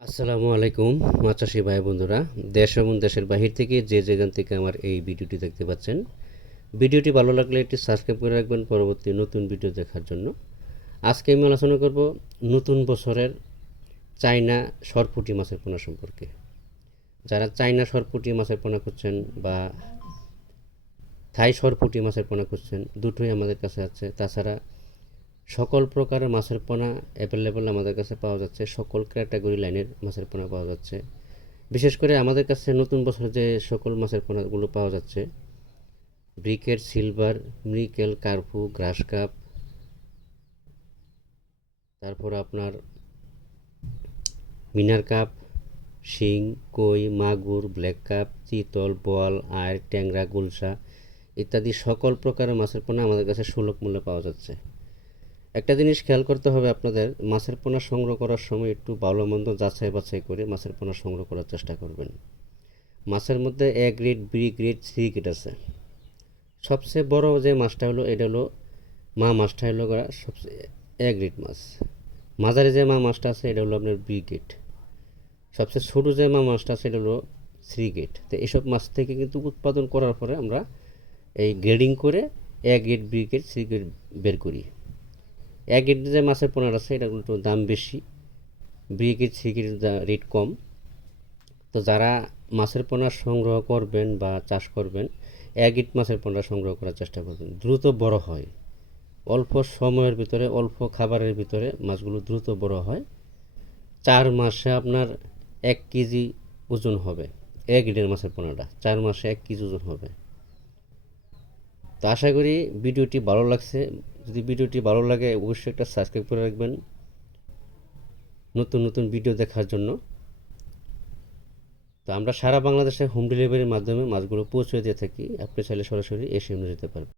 আসসালামু আলাইকুম মাছ চাষি ভাই বন্ধুরা, দেশ এবং দেশের বাহির থেকে যে যেখান থেকে আমার এই ভিডিওটি দেখতে পাচ্ছেন, ভিডিওটি ভালো লাগলে একটি সাবস্ক্রাইব করে রাখবেন পরবর্তী নতুন ভিডিও দেখার জন্য। আজকে আমি আলোচনা করব নতুন বছরের চাইনা সরপুঁটি মাছের পোনা সম্পর্কে। যারা চাইনা সরপুঁটি মাছের পোনা করছেন বা থাই সরপুঁটি মাছের পোনা করছেন, দুটোই আমাদের কাছে আছে। তাছাড়া সকল প্রকারের মাছের পোনা অ্যাভেলেবল আমাদের কাছে পাওয়া যাচ্ছে, সকল ক্যাটাগরি লাইনের মাছের পোনা পাওয়া যাচ্ছে। বিশেষ করে আমাদের কাছে নতুন বছরে যে সকল মাছের পোনাগুলো পাওয়া যাচ্ছে, ব্রিকেট, সিলভার, মৃকেল, কার্পু, গ্রাস কাপ, তারপর আপনার মিনার কাপ, শিং, কই, মাগুর, ব্ল্যাক কাপ, চিতল, বোয়াল, আয়ের, ট্যাংরা, গুলশা ইত্যাদি সকল প্রকারের মাছের পোনা আমাদের কাছে সুলভ মূল্যে পাওয়া যাচ্ছে। একটা জিনিস খেয়াল করতে হবে আপনাদের, মাছের পোনা সংগ্রহ করার সময় একটু ভালো মন্দ যাচাই বাছাই করে মাছের পোনা সংগ্রহ করার চেষ্টা করবেন। মাছের মধ্যে A grade, B grade, C grade আছে। সবচেয়ে বড় যে মাছটা হলো, এটা হলো মা মাছটা হলো সবচেয়ে এ গ্রেড মাছ। মাঝারি যে মা মাছটা আছে এটা হলো আপনার বি গ্রেড। সবচেয়ে ছোটো যে মা মাছটা আছে এটা হলো সি গ্রেড। তো এইসব মাছ থেকে কিন্তু উৎপাদন করার পরে আমরা এই গ্রেডিং করে A grade, B grade, C grade বের করি। এ গ্রেড যে মাছের পোনার আছে এটা একটু দাম বেশি, B grade, C grade rate কম। তো যারা মাছের পোনা সংগ্রহ করবেন বা চাষ করবেন, এক ইট মাছের পোনা সংগ্রহ করার চেষ্টা করবেন। দ্রুত বড় হয়, অল্প সময়ের ভিতরে, অল্প খাবারের ভিতরে মাছগুলো দ্রুত বড় হয়। 4 মাসে আপনার 1 কেজি ওজন হবে। এক ইটের মাছের পোনাটা 4 মাসে 1 কেজি ওজন হবে। তো আশা করি ভিডিওটি ভালো লাগছে। যদি ভিডিওটি ভালো লাগে অবশ্যই একটা সাবস্ক্রাইব করে রাখবেন নতুন নতুন ভিডিও দেখার জন্য। তো আমরা সারা বাংলাদেশে হোম ডেলিভারির মাধ্যমে মাছগুলো পৌঁছে দিয়ে থাকি, আপনি চাইলে সরাসরি এসে নিয়ে যেতে পারবেন।